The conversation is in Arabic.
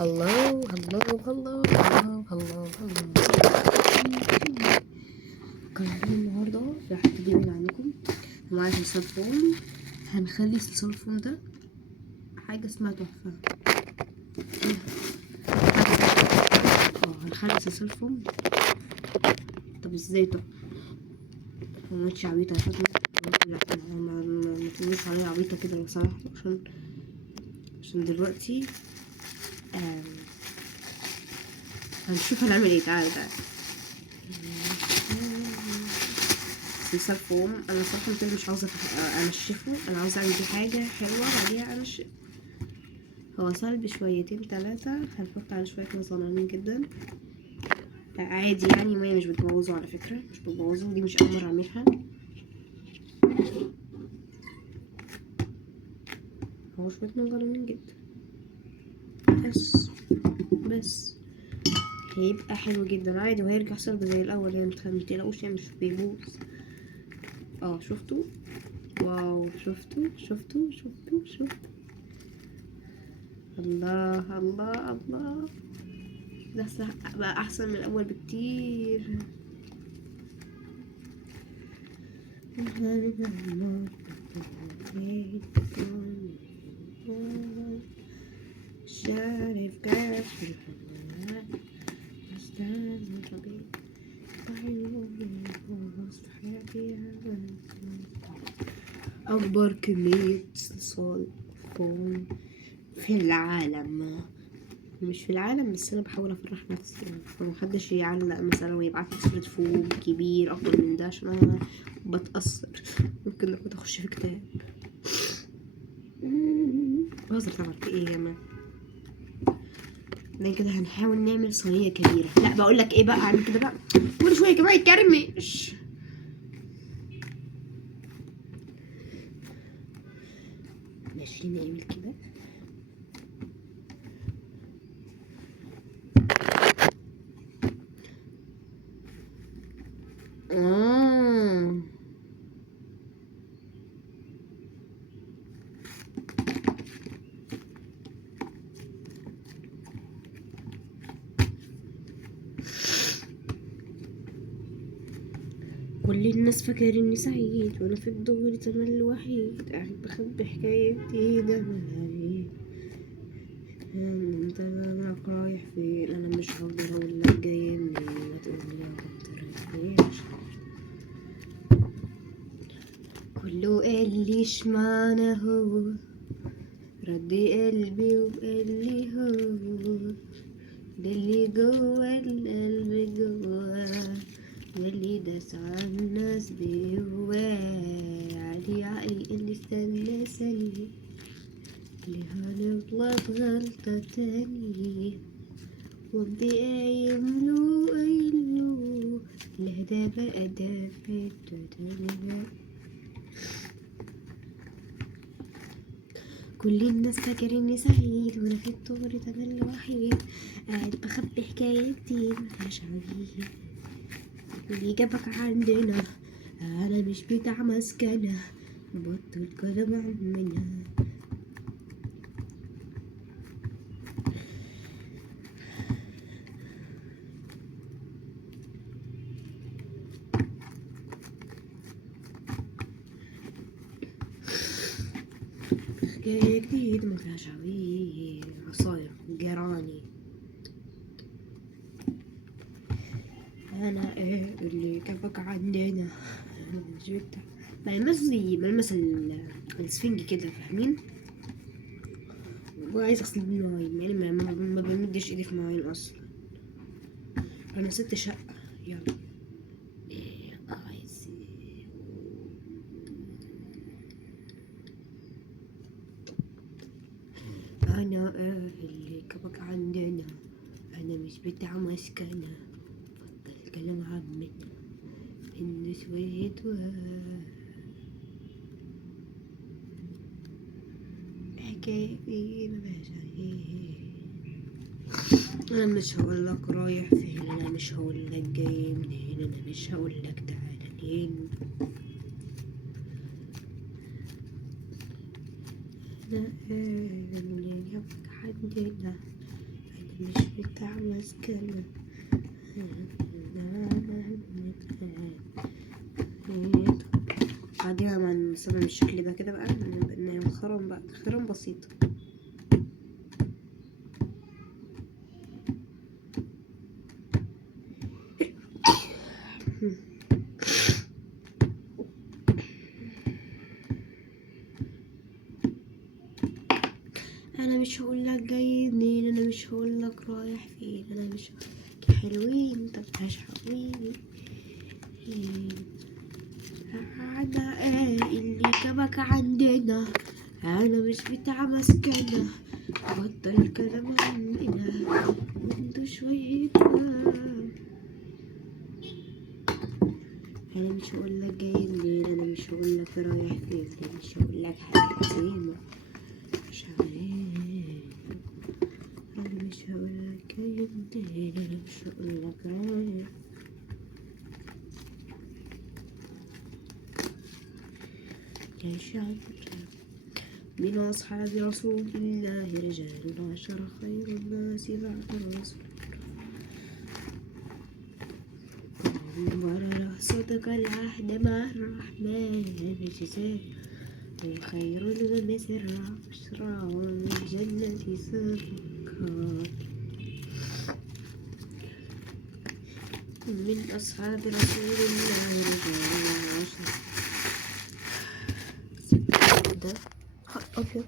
هلو هلو هلو هلو هلو هلو. قررنا النهاردة راح تجي من عنكم معايا صلصال فوم. هنخلي صلصال الفوم ده حاجة اسمها تحفة. هنخلي صلصال الفوم. طب ازاي تحفة؟ مش عبيطة يا فاطمة. لا ما تقوليش عليا عبيطة كده لو سمحت، عشان دلوقتي هنشوف هنعمل ايه. تعالى صلصال فوم. انا صراحة مش عاوزة انشفه، انا عاوزة اعمل بيه حاجة حلوة بعديها انشف. هو صلب شويتين 3، هنحط عليه شوية مية صغننين جدا عادي يعني. مية مش بتبوظه على فكرة، مش بتبوظه، دي مش اول مرة اعملها. هو شوية مية صغننين جدا بس هيبقى حلو جدا عادي، وهيرجع صلب زي الاول يعني. متقلقوش يعني، مش بيبوظ. شفتوا؟ واو، شفتوا الله الله الله، ده بقى احسن من الاول بكتير. أكبر كمية صلصال فوم في العالم، مش في العالم بس أنا بحاول أفرح نفسي يعني، فمحدش يعلق مثلا ويبعتلي صورة فوم كبير أكبر من ده عشان أنا بتأثر. ممكن كنت أخش في كتاب. بهزر طبعا، في إيه يا مان؟ بعد كده هنحاول نعمل صينية كبيرة. لا بقولك إيه بقى، أعمل كده بقى كل شوية كمان يتكرمش. ماشي نعمل كده. كل الناس فاكرني سعيد وانا في الدور تملي الوحيد، قاعد بخبي حكايتي ده معايا. انت معاك رايح فين؟ انا مش هقدر اقولك جاي منين، ما تقولي متعرفنيش. كله قال لي اشمعنى هو، ردي قلبي وقال لي هو ده اللي جوا القلب جواه، واللي داس على الناس بهواه، علي عقلي اللي استنى ثانية، اللي هنغلط غلطة تانية، وابدي قايم له قايله لا ده بقى ده في الدنيا. كل الناس فاكريني سعيد وانا في الطور تملي وحيد، قاعد بخبي حكايتي مفيهاش عبيد. اللي جابك عندنا انا مش بتاع مسكنة، بطل كلام عمنا. حكاية جديد مفيهاش عبيد، عصاير جراني. انا ايه اللي جابك عندنا، انا مش بتاع ملمس زي ملمس الاسفنج كده، فاهمين؟ وعايز اغسل بالمواعين يعني ما بمدش ايدي في مواعين اصلا. انا ست شقة. يلا انا اللي جابك عندنا، انا مش بتاع مسكنة، بطل كلام عمنا النسوة حكاية مفيهاش عيب. انا مش هقولك رايح فين، انا مش هقولك جاي منين، انا مش هقولك تعالى لين. انا اللي جابك عندنا، مش بتاع مسكنة. بعدين لما نستخدم الشكل ده كده بقى نعمل خرم بقى، خرم بسيط. انا مش هقولك جاي منين، انا مش هقولك رايح فين، انا مش هقولك حلوين انت مش حلوين. انا اللي جابك عندنا، انا مش بتاع مسكنة، بطل كلام عننا وانتو شوية. انا مش هقولك جاي منين، انا مش هقولك رايح فين، انا مش هقولك حاجة زينة مش عارف. انا مش هقولك جاي منين، انا مش هقولك رايح. يا شعب من أصحاب رسول الله رجال 10 خير الناس بعد الرسول. برر صدق العهد مع الرحمن جزاء، وخير المسر بشرى الجنة سكر. من أصحاب رسول الله رجال 10 ده أبيض.